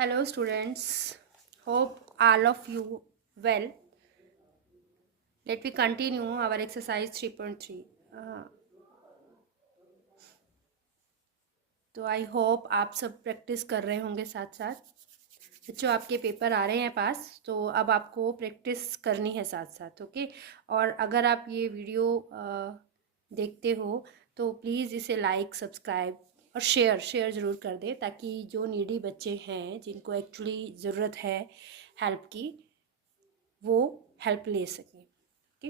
Hello students, hope all of you well. Let me continue our exercise 3.3. तो I hope आप सब practice कर रहे होंगे साथ साथ। बच्चों आपके पेपर आ रहे हैं पास, तो अब आपको प्रैक्टिस करनी है साथ साथ, ओके। और अगर आप ये वीडियो देखते हो तो प्लीज़ इसे लाइक, सब्सक्राइब और शेयर ज़रूर कर दें, ताकि जो नीडी बच्चे हैं जिनको एक्चुअली ज़रूरत है हेल्प की, वो हेल्प ले सकें। Okay,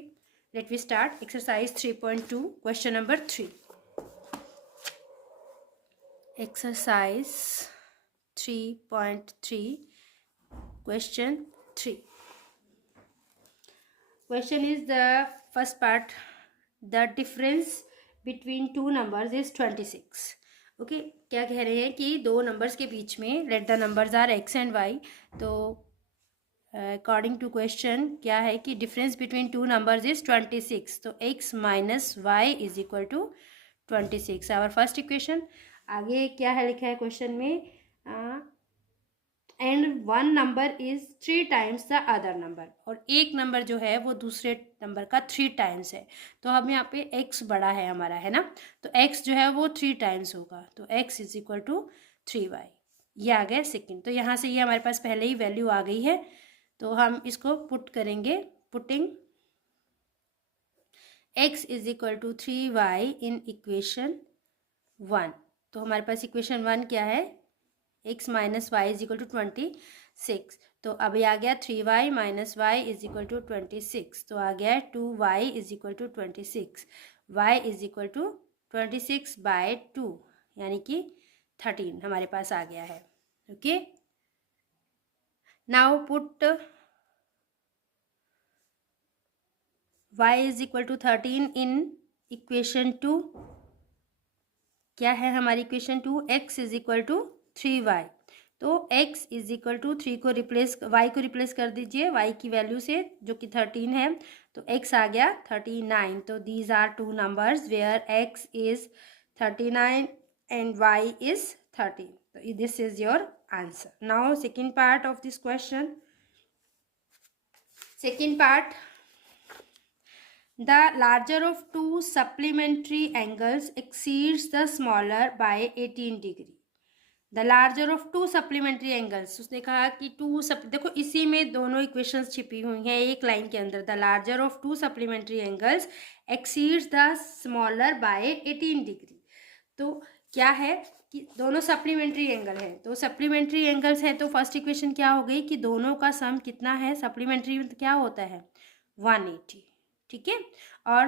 let we start exercise 3.2 question number 3। Exercise 3.3 question 3। Question is the first part, the difference between two numbers is 26। Okay, क्या कह रहे हैं कि दो नंबर्स के बीच में let the numbers are x and y. तो अकॉर्डिंग टू क्वेश्चन क्या है कि difference between two numbers is 26। तो x minus y is equal to 26, our first equation. आगे क्या है लिखा है क्वेश्चन में, and one number is 3 times the other number, और एक नंबर जो है वो दूसरे नंबर का 3 टाइम्स है। तो हम यहाँ पे x बड़ा है हमारा, है ना, तो x जो है वो 3 टाइम्स होगा, तो x is equal to 3y। ये आ गया सेकेंड। तो यहाँ से ये हमारे पास पहले ही वैल्यू आ गई है, तो हम इसको पुट करेंगे। Putting x is equal to 3y in equation 1। तो हमारे पास इक्वेशन 1 क्या है, x minus y is equal to 26। तो अब ये आ गया 3y minus y is equal to 26। तो आ गया 2y is equal to 26। y is equal to 26/2 यानी कि 13 हमारे पास आ गया है। Okay, now put y is equal to 13 in equation 2। क्या है हमारी equation 2, x is equal to 3y। तो x इज इक्वल टू 3 को रिप्लेस, y को रिप्लेस कर दीजिए y की वैल्यू से जो कि 13 है, तो x आ गया 39। तो these are two numbers where x is 39 and y is 13। तो this is your answer. Now second part of this question. Second part, the larger of two supplementary angles exceeds the smaller by 18 degree. The larger of two supplementary angles, उसने कहा कि देखो इसी में दोनों equations छिपी हुई हैं एक लाइन के अंदर। the larger of two supplementary angles exceeds the smaller by 18 degree। तो क्या है कि दोनों सप्लीमेंट्री एंगल है, तो सप्लीमेंट्री एंगल्स है, तो फर्स्ट इक्वेशन क्या हो गई कि दोनों का सम कितना है, सप्लीमेंट्री में क्या होता है 180। ठीक है, और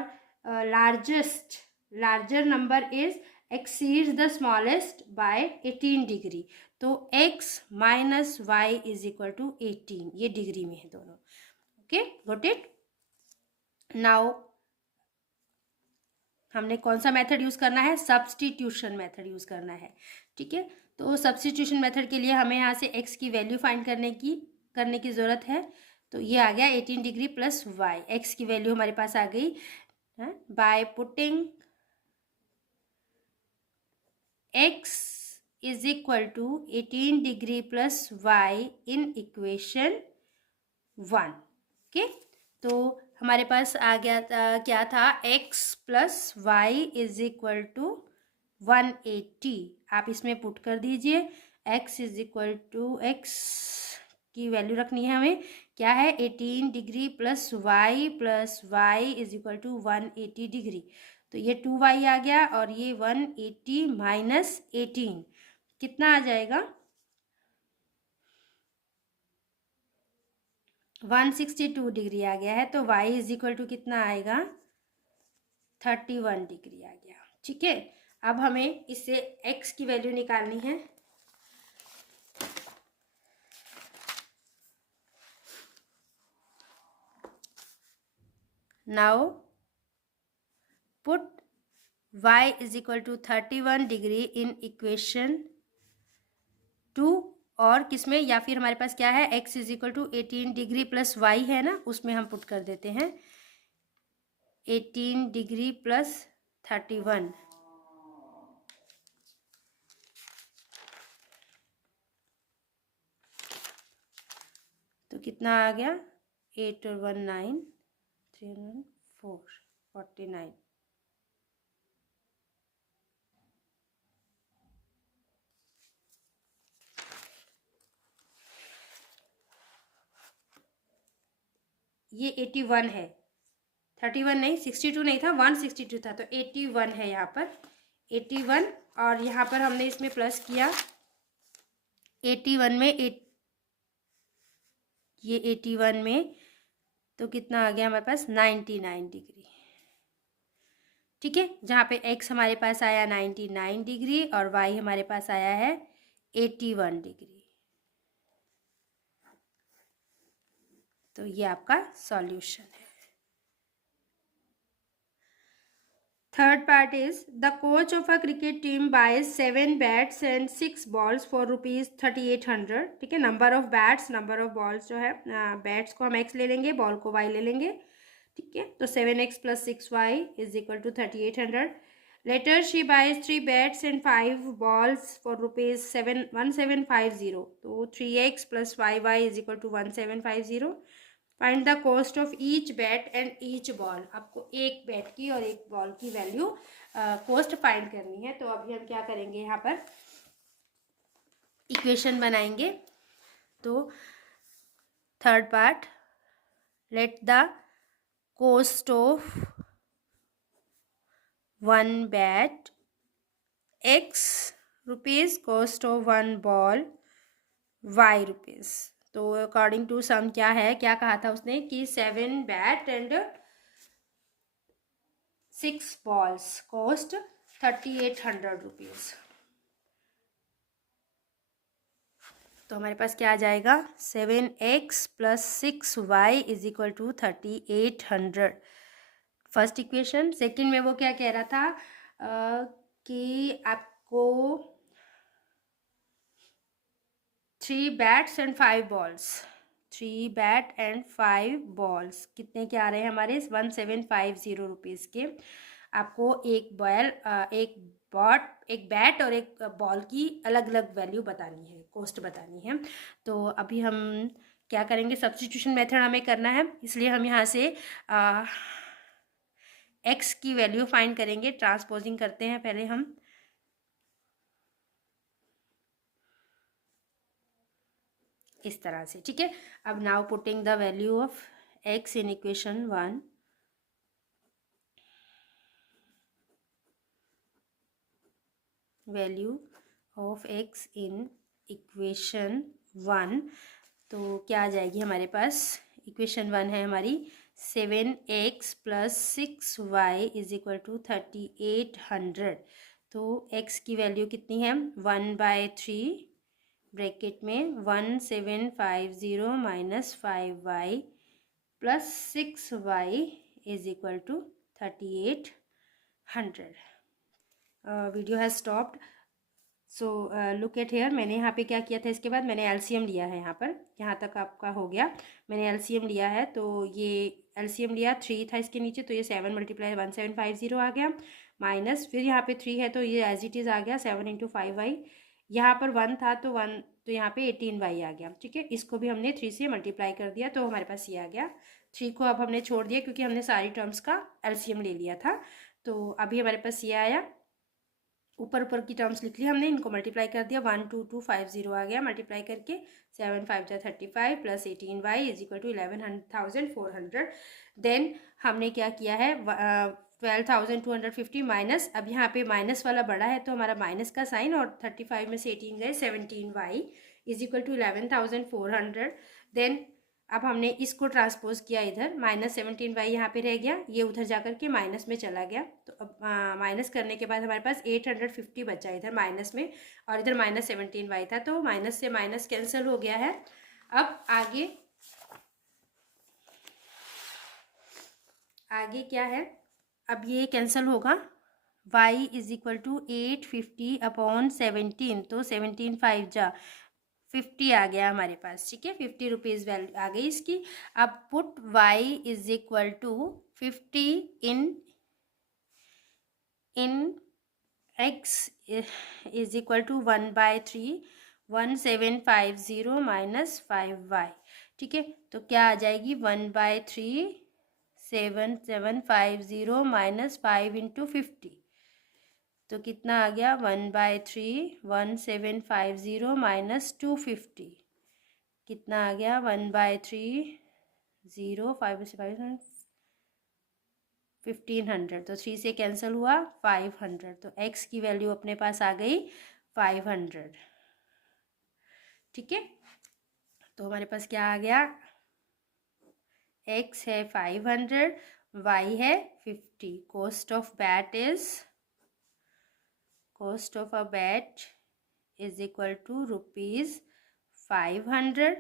larger number is exceeds the smallest by 18 degree. तो x minus y is equal to 18, ये डिग्री में है दोनों। Okay, got it. नाउ हमने कौन सा मेथड यूज करना है, सब्स्टिट्यूशन मेथड यूज करना है। ठीक है, तो सब्स्टिट्यूशन मेथड के लिए हमें यहाँ से x की वैल्यू फाइंड करने की जरूरत है। तो ये आ गया 18 डिग्री प्लस y, x की वैल्यू हमारे पास आ गई by putting x is equal to 18 degree plus y in equation 1। Okay, तो हमारे पास आ गया था, क्या था, x plus y is equal to 180। आप इसमें पुट कर दीजिए, x is equal to x की वैल्यू रखनी है हमें, क्या है 18 degree plus y is equal to 180 degree. तो ये 2y आ गया, और ये 180 माइनस 18 कितना आ जाएगा, 162 डिग्री आ गया है। तो y इज इक्वल टू कितना आएगा, 31 डिग्री आ गया। ठीक है, अब हमें इससे x की वैल्यू निकालनी है। Now put y is equal to 31 degree in equation 2, और किसमें, या फिर हमारे पास क्या है, x is equal to 18 degree plus y है ना, उसमें हम पुट कर देते हैं 18 डिग्री प्लस 31। कितना आ गया 8 और 1 9, 3 1 4, 49। ये 81 है, 31 नहीं, 62 नहीं था, 162 था, तो 81 है यहाँ पर 81। और यहाँ पर हमने इसमें प्लस किया 81 में ये 81 में तो कितना आ गया हमारे पास 99 डिग्री। ठीक है, जहाँ पे x हमारे पास आया 99 डिग्री और y हमारे पास आया है 81 डिग्री। तो ये आपका सॉल्यूशन है। Third part is the coach of a cricket team buys 7 bats and 6 balls for ₹3800। ठीक है, number of bats, number of balls जो है, बैट्स को हम x ले लेंगे, बॉल को y ले लेंगे। ठीक है, तो 7x + 6y = 3800। Later she buys 3 bats and 5 balls for ₹1750। तो 3x + 5y = 1750। Find the cost of each bat and each ball. आपको एक बैट की और एक बॉल की वैल्यू कॉस्ट फाइंड करनी है। तो अभी हम क्या करेंगे, यहाँ पर इक्वेशन बनाएंगे। तो third part, let the cost of one bat x rupees, cost of one ball y rupees. तो अकॉर्डिंग टू सम क्या है, क्या कहा था उसने कि 7 bat and 6 balls cost 3800 rupees. तो हमारे पास क्या आ जाएगा 7x + 6y = 3800। First equation. Second में वो क्या कह रहा था कि आपको 3 bats and 5 balls, 3 bat and 5 balls कितने के आ रहे हैं हमारे 1750 रुपीज़ के। आपको एक बैट और एक बॉल की अलग अलग वैल्यू बतानी है, कॉस्ट बतानी है। तो अभी हम क्या करेंगे, सब्स्टिट्यूशन मेथड हमें करना है, इसलिए हम यहाँ से x की वैल्यू फाइंड करेंगे। ट्रांसपोजिंग करते हैं पहले हम। इस तरह से, ठीक है। अब now putting the value of x in equation 1। Value of x in equation 1, तो क्या आ जाएगी हमारे पास, इक्वेशन 1 है हमारी 7x + 6y = 3800। तो x की वैल्यू कितनी है 1/3 ब्रैकेट में 1750 - 5y + 6y = 3800। Video has stopped. So look at here. मैंने यहाँ पे क्या किया था, इसके बाद मैंने एलसीएम लिया है। यहाँ तक आपका हो गया। मैंने एलसीएम लिया है, तो ये एलसीएम लिया 3 था इसके नीचे, तो ये 7 × 1750 आ गया, माइनस फिर यहाँ पे 3 है तो ये एज इट इज़ आ गया 7 × 5y। यहाँ पर 1 था तो 1, तो यहाँ पे 18y आ गया। ठीक है, इसको भी हमने 3 से मल्टीप्लाई कर दिया तो हमारे पास ये आ गया। 3 को अब हमने छोड़ दिया क्योंकि हमने सारी टर्म्स का एलसीएम ले लिया था। तो अभी हमारे पास ये आया, ऊपर की टर्म्स लिख ली हमने, इनको मल्टीप्लाई कर दिया, 12250 आ गया। मल्टीप्लाई करके 7 × 5 = 35 + 18y = 11,400। देन हमने क्या किया है 12,250 माइनस, अब यहाँ पे माइनस वाला बड़ा है तो हमारा माइनस का साइन, और 35 में से 18 गए, 17y = 11,400। देन अब हमने इसको ट्रांसपोज किया इधर, -17y यहाँ पे रह गया, ये उधर जाकर के माइनस में चला गया। तो अब माइनस करने के बाद हमारे पास 850 बचा इधर माइनस में, और इधर -17y था, तो माइनस से माइनस कैंसिल हो गया है। अब आगे क्या है, अब ये कैंसिल होगा, y = 850/17, तो 17 5 जा 50 आ गया हमारे पास। ठीक है, 50 रुपीज़ वैल्यू आ गई इसकी। अब पुट y = 50 इन x = 1/3, 1750 - 5y। ठीक है, तो क्या आ जाएगी 1/3 7750 माइनस 5 इंटू 50, तो कितना आ गया 1/3 1750 माइनस 250, कितना आ गया 1/3 0 5 से 5 1500, तो 3 से कैंसिल हुआ 500, तो x की वैल्यू अपने पास आ गई 500। ठीक है, तो हमारे पास क्या आ गया, x है 500, y है 50, cost of a bat is equal to ₹500,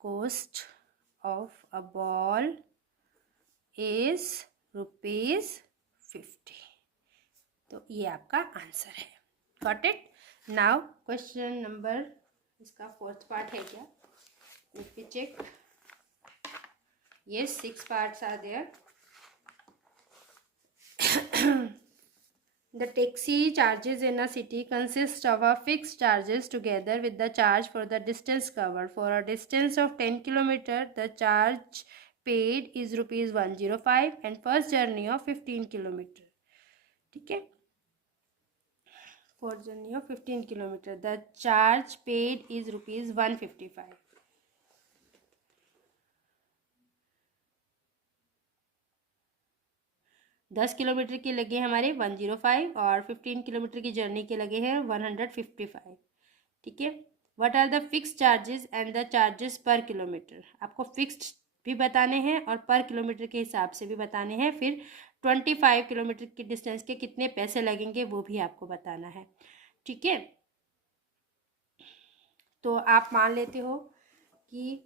cost of a ball is ₹50। तो ये आपका आंसर है। Got it. Now question number, इसका फोर्थ पार्ट है क्या, let me check. Yes, 6 parts are there. The taxi charges in a city consist of a fixed charges together with the charge for the distance covered. For a distance of 10 km, the charge paid is ₹105 and first journey of 15 km. ठीक है, for journey of 15 km, the charge paid is ₹155. 10 kilometre के लगे हमारे 105 और 15 kilometre की journey के लगे हैं 155। ठीक है, what are the fix charges and the charges per kilometre, आपको फिक्स्ड भी बताने हैं और पर किलोमीटर के हिसाब से भी बताने हैं, फिर 25 किलोमीटर की डिस्टेंस के कितने पैसे लगेंगे वो भी आपको बताना है। ठीक है, तो आप मान लेते हो कि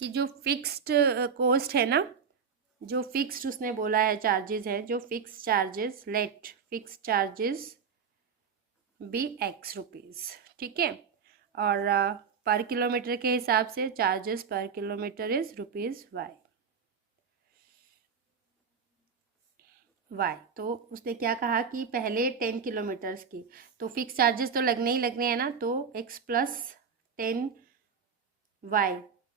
जो फिक्स्ड कॉस्ट है ना, जो फिक्स्ड उसने बोला है चार्जेस है, जो fix charges, let fix charges be ₹X। ठीक है, और पर किलोमीटर के हिसाब से charges per kilometre is ₹Y। तो उसने क्या कहा कि पहले 10 किलोमीटर्स की तो फिक्स चार्जेस तो लगने ही लगने हैं ना, तो x प्लस 10y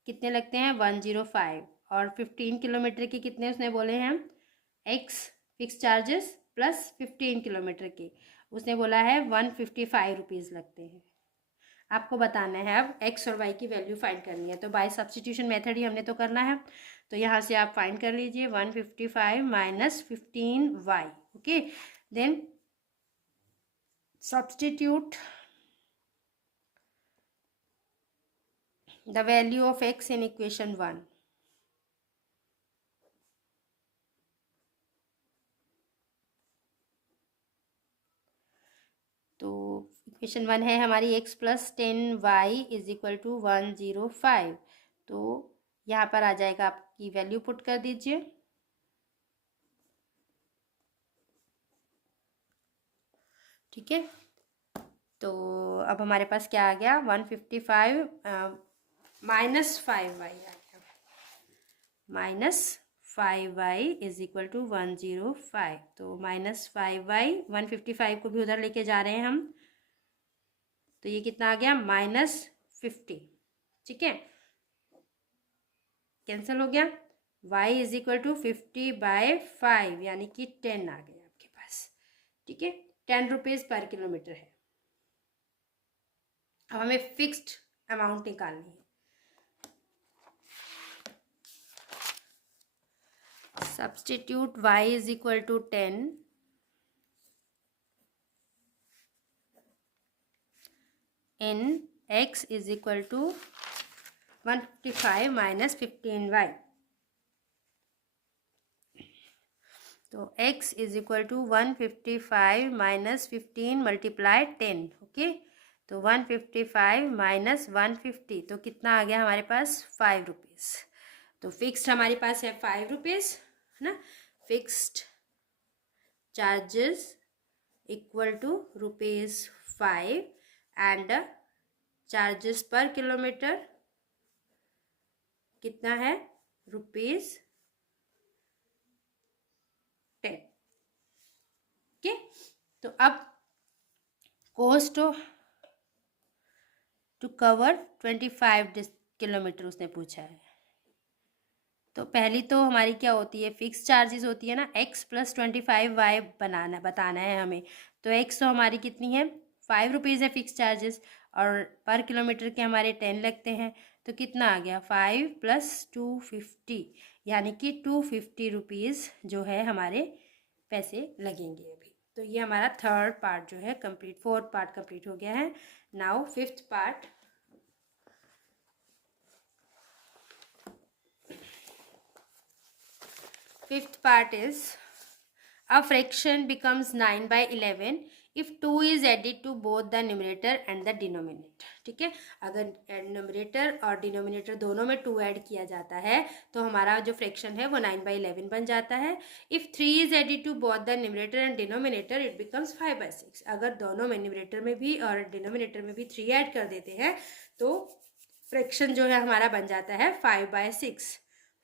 कितने लगते हैं 105, और 15 किलोमीटर के कितने उसने बोले हैं x fix charges plus 15 kilometre के उसने बोला है ₹155 लगते हैं। आपको बताना है अब x और y की वैल्यू फाइंड करनी है, तो बाय सब्स्टिट्यूशन मेथड ही हमने तो करना है। तो यहाँ से आप फाइंड कर लीजिए 155 minus 15y। Okay, then substitute the value of x in equation 1। तो इक्वेशन 1 है हमारी x plus 10y is equal to 105। तो यहाँ पर आ जाएगा, आपकी वैल्यू पुट कर दीजिए। ठीक है, तो अब हमारे पास क्या आ गया 155 माइनस 5y आ गया, -5y इज इक्वल टू 105। तो -5y 155 को भी उधर लेके जा रहे हैं हम, तो ये कितना आ गया -50। ठीक है, कैंसिल हो गया, y इज इक्वल टू 50/5 यानी कि 10 आ गया आपके पास। ठीक है, ₹10 पर किलोमीटर है। अब हमें फिक्स्ड अमाउंट निकालनी है। Substitute y is equal to 10 in x is equal to 155 minus 15y। तो x is equal to 155 minus 15 multiply 10। Okay, तो 155 माइनस 150, तो कितना आ गया हमारे पास ₹5। तो फिक्स्ड हमारे पास है ₹5 है ना, fixed charges equal to ₹5 and charges per kilometre कितना है ₹10। ओके, तो अब कोस्ट टू कवर 25 किलोमीटर उसने पूछा है। तो पहली तो हमारी क्या होती है, फिक्स चार्जेस होती है ना, x + 25y बताना है हमें। तो x तो हमारी कितनी है, 5 रुपीज़ है फिक्स चार्जेस, और पर किलोमीटर के हमारे 10 लगते हैं। तो कितना आ गया, 5 + 250, यानी कि 250 रुपीज़ जो है हमारे पैसे लगेंगे अभी। तो ये हमारा थर्ड पार्ट जो है कंप्लीट, फोर्थ पार्ट कंप्लीट हो गया है। Now fifth part. Fifth part is a fraction becomes 9/11 if 2 is added to both the numerator and the denominator। ठीक है, अगर न्यूमरेटर और डिनोमिनेटर दोनों में 2 ऐड किया जाता है तो हमारा जो फ्रैक्शन है वो 9/11 बन जाता है। If 3 is added to both the numerator and denominator it becomes 5/6। अगर दोनों में, न्यूमरेटर में भी और डिनोमिनेटर में भी 3 ऐड कर देते हैं तो फ्रैक्शन जो है हमारा बन जाता है 5/6।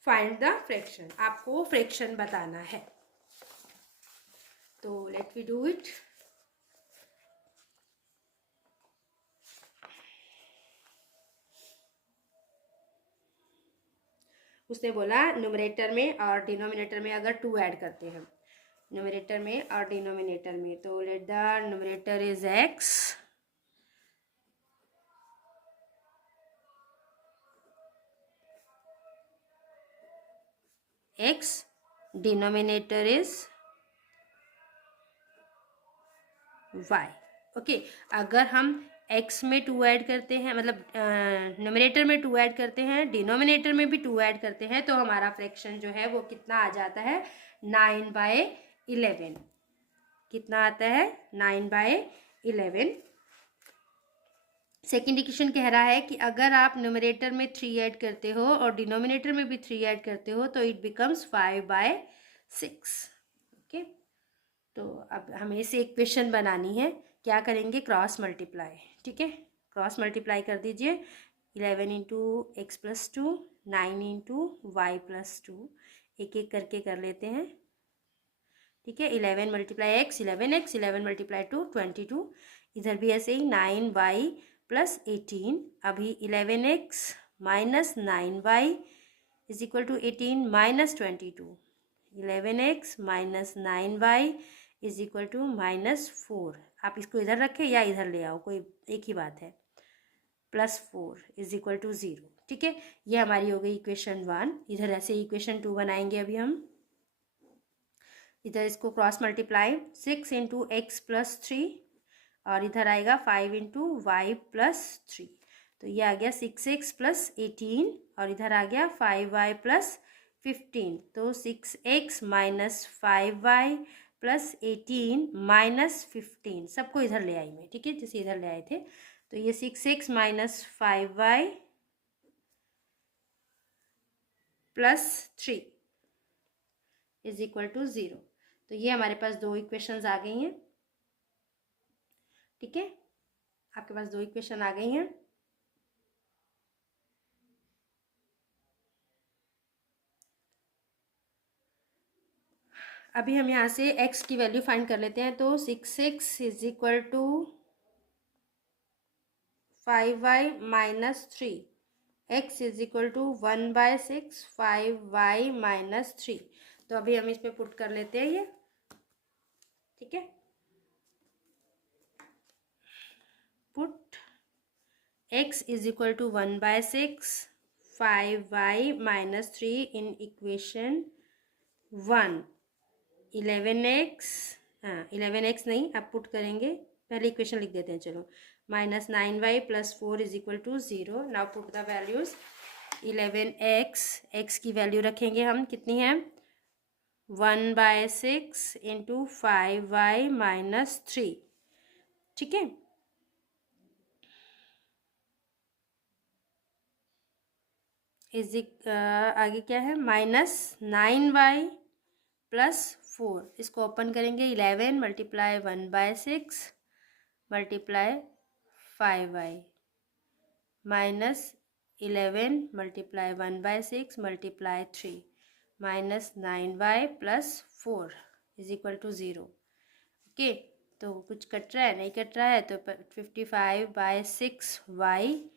फाइंड द फ्रैक्शन, आपको फ्रैक्शन बताना है। तो लेट वी डू इट। उसने बोला न्यूमरेटर में और डिनोमिनेटर में अगर 2 ऐड करते हैं, न्यूमरेटर में और डिनोमिनेटर में, तो let the numerator is x x, denominator is y। Okay, अगर हम x में 2 ऐड करते हैं, मतलब न्यूमरेटर में 2 ऐड करते हैं, डिनोमिनेटर में भी 2 ऐड करते हैं, तो हमारा फ्रैक्शन जो है वो कितना आ जाता है, 9/11। कितना आता है, 9/11। सेकेंड इक्वेशन कह रहा है कि अगर आप न्यूमरेटर में 3 ऐड करते हो और डिनोमिनेटर में भी 3 ऐड करते हो तो इट बिकम्स 5/6। ओके, तो अब हमें इसे इक्वेशन बनानी है। क्या करेंगे, क्रॉस मल्टीप्लाई। ठीक है, क्रॉस मल्टीप्लाई कर दीजिए। 11 × x + 2, 9 × y + 2, एक एक करके कर लेते हैं। ठीक है, 11 × x 11x, 11 × 2 22, इधर भी ऐसे ही 9y + 18। अभी 11x - 9y = 18 - 22, 11x - 9y = -4। आप इसको इधर रखें या इधर ले आओ, कोई एक ही बात है। +4 = 0। ठीक है, ये हमारी हो गई इक्वेशन 1। इधर ऐसे इक्वेशन 2 बनाएंगे अभी हम। इधर इसको क्रॉस मल्टीप्लाई, 6 × x + 3, और इधर आएगा 5 × y + 3। तो ये आ गया 6x + 18, और इधर आ गया 5y + 15। तो 6x - 5y + 18 - 15, सबको इधर ले आई मैं। ठीक है, जैसे इधर ले आए थे। तो ये 6x - 5y + 3 = 0। तो ये हमारे पास 2 इक्वेशंस आ गई हैं। ठीक है, आपके पास 2 इक्वेशन आ गई हैं। अभी हम यहाँ से x की वैल्यू फाइंड कर लेते हैं। तो 6x = 5y - 3, x = 1/6 5y - 3। तो अभी हम इसमें पुट कर लेते हैं ये। ठीक है, पुट x = 1/6 5y - 3 इन इक्वेशन 1। 11x, हाँ 11x नहीं, अब पुट करेंगे, पहले इक्वेशन लिख देते हैं चलो। -9y + 4 = 0। Now put the values. 11x, x की वैल्यू रखेंगे हम, कितनी है, 1/6 × 5y - 3। ठीक है, आगे क्या है, -9y + 4, इसको ओपन करेंगे। 11 × 1/6 × 5y -11 × 1/6 × 3 -9y + 4 = 0। ओके, तो कुछ कट रहा है, नहीं कट रहा है, तो 55/6y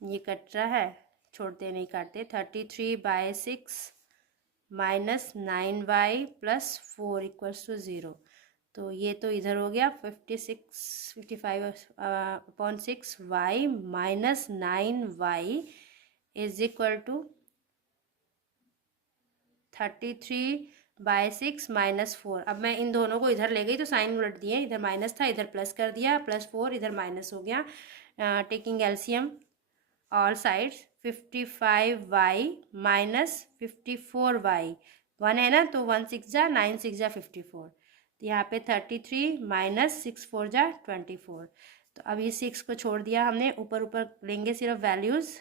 ये कट रहा है, छोड़ते नहीं काटते। 33/6 minus 9y plus 4 equals to 0। तो ये तो इधर हो गया 55/6y minus 9y is equal to 33/6 minus 4। अब मैं इन दोनों को इधर ले गई तो साइन उलट दिए, इधर माइनस था इधर प्लस कर दिया, प्लस 4 इधर माइनस हो गया। Taking LCM all sides, 55y minus 54y, 1 है ना, तो 1 6 जा 9 6 जा 54, तो यहाँ पे 33 माइनस 6 4 जा 24। तो अब ये 6 को छोड़ दिया हमने, ऊपर ऊपर लेंगे सिर्फ वैल्यूज़,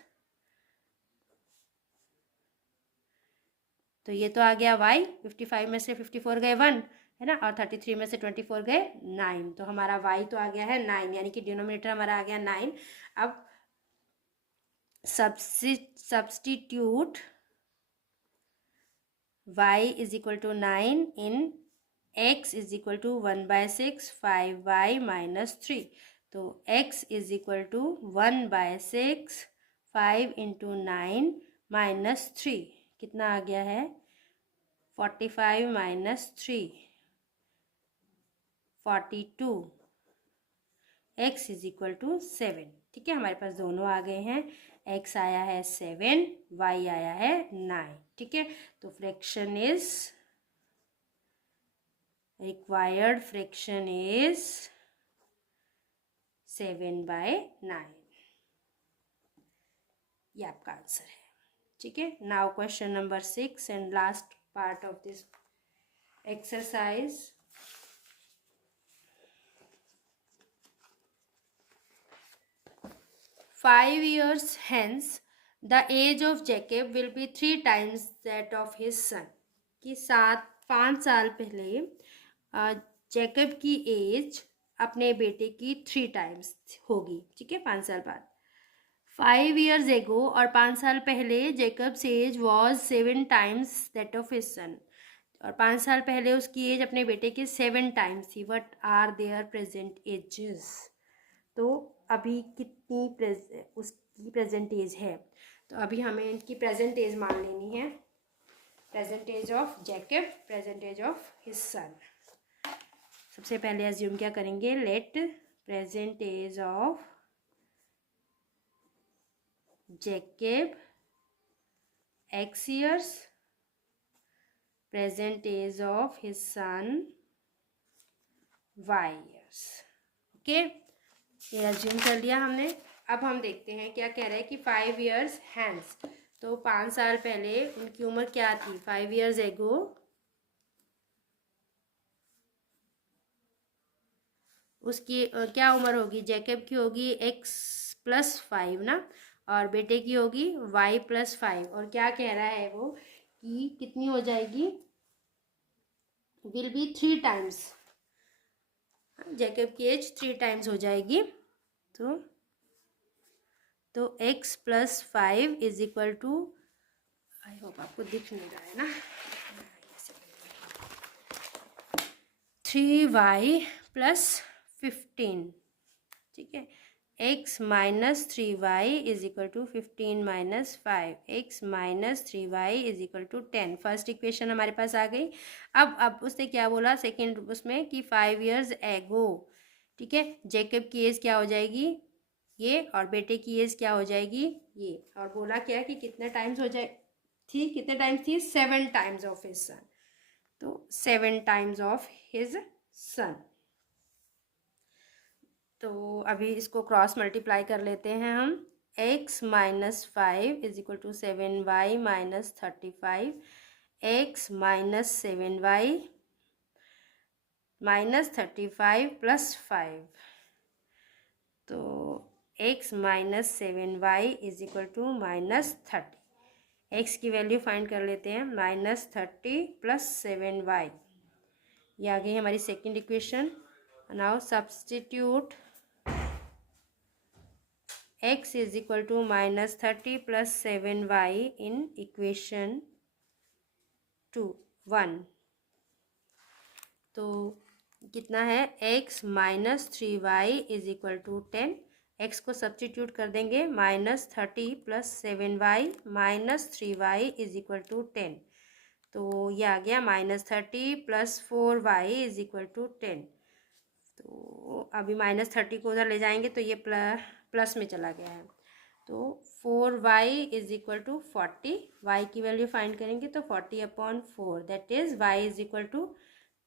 तो ये तो आ गया y, 55 में से 54 गए 1 है ना, और 33 में से 24 गए 9, तो हमारा y तो आ गया है 9, यानी कि डिनोमिनेटर हमारा आ गया 9। अब substitute y is equal to 9 in x is equal to 1/6 5y minus 3, तो x is equal to 1/6 5 into 9 minus 3 कितना आ गया है, 45 minus 3 42, x is equal to 7। ठीक है, हमारे पास दोनों आ गए हैं, x आया है 7, y आया है 9। ठीक है, तो fraction is required fraction is 7/9, ये आपका आंसर है। ठीक है, now question number 6 and last part of this exercise. Five years hence, the age of Jacob will be 3 times that of his son। कि 5 साल पहले जैकब की एज अपने बेटे की 3 टाइम्स होगी। ठीक है, 5 साल बाद। 5 years ago, और 5 साल पहले Jacob's age was 7 times that of his son, और 5 साल पहले उसकी एज अपने बेटे की 7 टाइम्स थी। What are their present ages, तो अभी कितनी उसकी प्रेजेंट एज है, तो अभी हमें इनकी प्रेजेंट एज मान लेनी है। Present age of Jacob, present age of his son. सबसे पहले अज्यूम क्या करेंगे, let present age of Jacob x years, present age of his son y years। Okay, ये अज्यूम कर लिया हमने। अब हम देखते हैं क्या कह रहा है कि 5 years hence, तो 5 साल पहले उनकी उम्र क्या थी। 5 years ago उसकी क्या उम्र होगी, जैकब की होगी x + 5 ना, और बेटे की होगी y + 5, और क्या कह रहा है वो कि कितनी हो जाएगी, विल बी 3 टाइम्स, जैकब की एज 3 टाइम्स हो जाएगी। तो x + 5 is equal to, I hope आपको दिख नहीं रहा है ना, 3y + 15। ठीक है, x - 3y is equal to 15 - 5, x - 3y is equal to 10। First equation हमारे पास आ गई। अब उसने क्या बोला सेकेंड उसमें कि 5 years ago। ठीक है, जैकब की एज क्या हो जाएगी ये, और बेटे की एज क्या हो जाएगी ये, और बोला क्या कि कितने टाइम्स हो जाए थी, कितने टाइम्स थी, 7 टाइम्स ऑफ हिज सन, तो 7 टाइम्स ऑफ हिज सन। तो अभी इसको क्रॉस मल्टीप्लाई कर लेते हैं हम। x - 5 is equal to 7y - 35, x - 7y - 35 + 5, तो x - 7y is equal to -30। x की वैल्यू फाइंड कर लेते हैं, -30 + 7y, ये आ गई हमारी second equation. Now substitute x is equal to -30 + 7y in equation 1। तो कितना है, x minus 3y is equal to 10। x को सब्सटीट्यूट कर देंगे, -30 plus 7y minus 3y is equal to 10। तो ये आ गया -30 plus 4y is equal to 10। तो अभी -30 को उधर ले जाएंगे तो ये प्लस में चला गया है। तो 4y is equal to 40, y की वैल्यू फाइंड करेंगे तो 40/4, that is y is equal to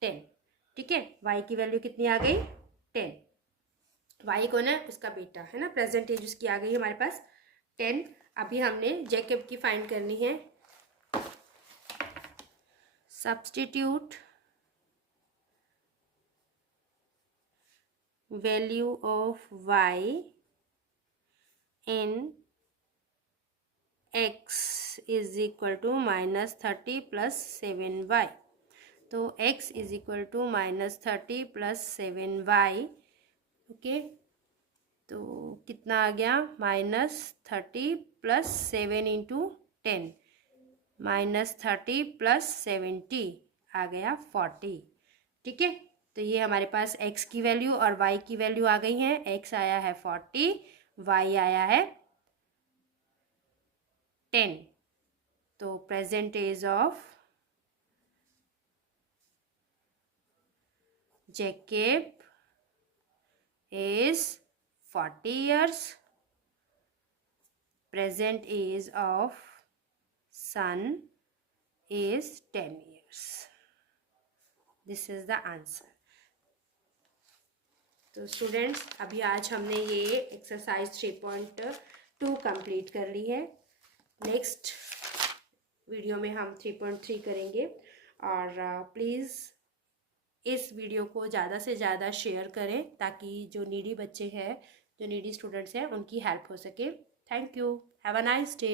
10। ठीक है, y की वैल्यू कितनी आ गई, 10। y कौन है, उसका बेटा है ना, प्रेजेंट एज उसकी आ गई हमारे पास 10। अभी हमने जैकब की फाइंड करनी है। Substitute value of y in x is equal to -30 plus 7y। तो x is equal to -30 plus 7y। Okay, तो कितना आ गया, -30 प्लस 7 इंटू 10, -30 प्लस 70 आ गया 40। ठीक है, तो ये हमारे पास x की वैल्यू और y की वैल्यू आ गई है। x आया है 40, y आया है 10। तो present age of Jacob is 40 years. Present age of son is 10 years. This is the answer. तो स्टूडेंट्स, अभी आज हमने ये एक्सरसाइज 3.2 कंप्लीट कर ली है। नेक्स्ट वीडियो में हम 3.3 करेंगे। और प्लीज़ इस वीडियो को ज़्यादा से ज़्यादा शेयर करें ताकि जो नीडी बच्चे हैं, जो नीडी स्टूडेंट्स हैं, उनकी हेल्प हो सके। Thank you, have a nice day.